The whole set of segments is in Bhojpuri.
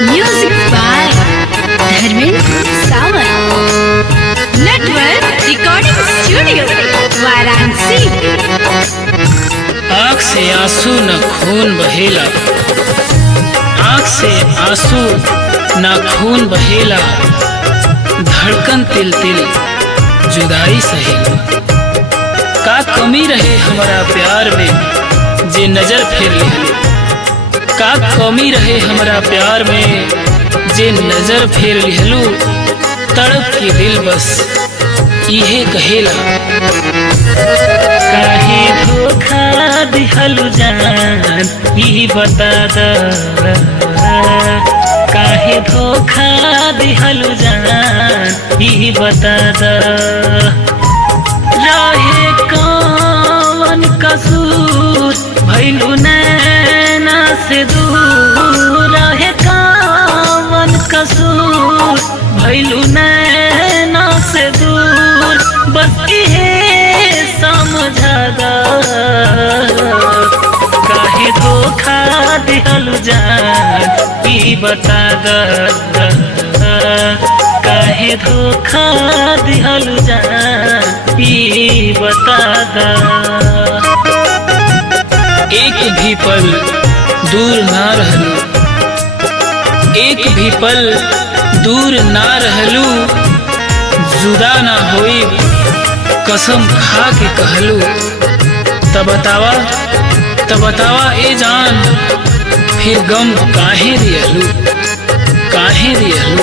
Music by Dharmendra Sawant. Network recording studio Varanasi. आँख से आंसू न खून बहेला, आँख से आंसू न खून बहेला, धड़कन तिल तिल जुदाई सहेला। का कमी रहे हमारा प्यार में जे नजर फेर ले, का कमी रहे हमारा प्यार में जे नजर फेर लिहलू। तड़प के दिल बस इहे कहेला, काहे धोखा दिहलू जान ई बता द, काहे धोखा दिहलू जान ई बता द। रहे कौन कसूर भइलू नैना से दूर, रहे कौन कसूर भइलू नैना से दूर। बस इहे समझा द, काहे धोखा दिहलू जान ई बता द, काहे धोखा दिहलू जान ई बता द। एक भी पल दूर ना रहलू, एक भी पल दूर ना रहलू, जुदा ना होई कसम खा के कहलू। तब बतावा ए जान फिर गम काहे दियलू, काहे दियलू।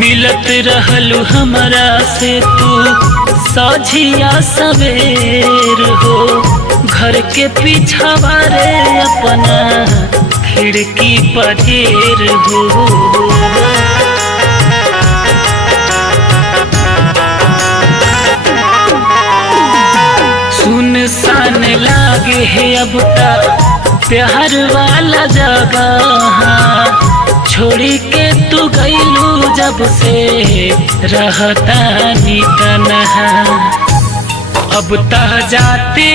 मिलत रहलू हमरा से तू सझिया सवेर हो, घर के पीछा रे अपना खिड़की पर ढेर हो। सुनसान लागे है अब तक प्यार वाला जगह, छोड़ी के तू गईलू जब से रहता नी तन्हा। अब तह जाते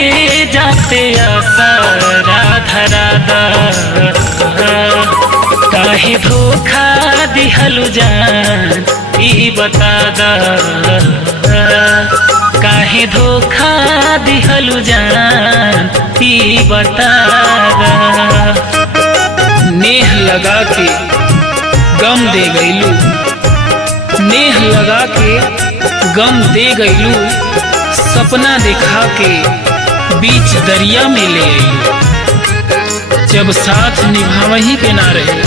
जाते आसरा धरा द, काहे धोखा दिहलू जान ई बता द, काहे धोखा दिहलू जान ई बता द। नेह लगा के गम दे गईलू, नेह लगा के गम दे गईलू, सपना दिखा के बीच दरिया में ले आईलू। जब साथ निभावही के ना रहे,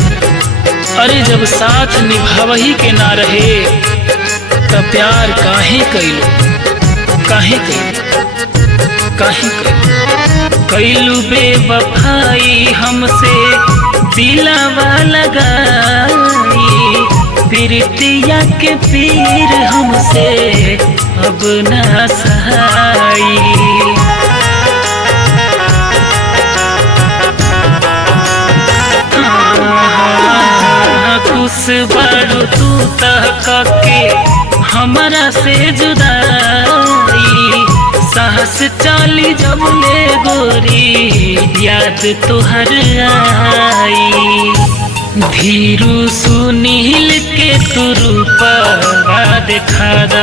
अरे जब साथ निभावही के ना रहे, तब प्यार काहे कईलू, काहे कईलू, काहे कईलू। कईलू बेवफाई हमसे दिलवा लगाई, प्रीतिया के पीर हमसे अब न सहाई। खुश बारू तू तक के हमरा से जुदाई, साहस चाली जब ले गोरी याद तुहर आई। धीरू सुनील के तू रूपवा देखा द,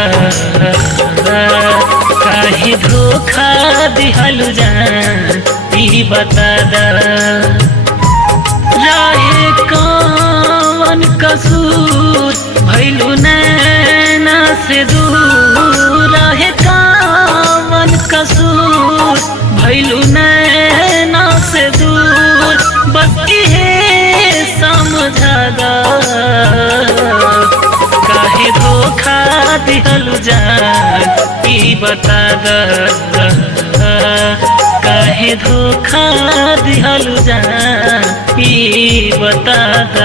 काहे धोखा दिहलू जान ई बता द। रहे कौन कसूर भइलू नैना से दूर, रहे कौन कसूर भइलू नैना से दूर। बस इहे समझा द, काहे धोखा दिहलू जान ई बता द, काहे धोखा दिहलू जान ई बता द।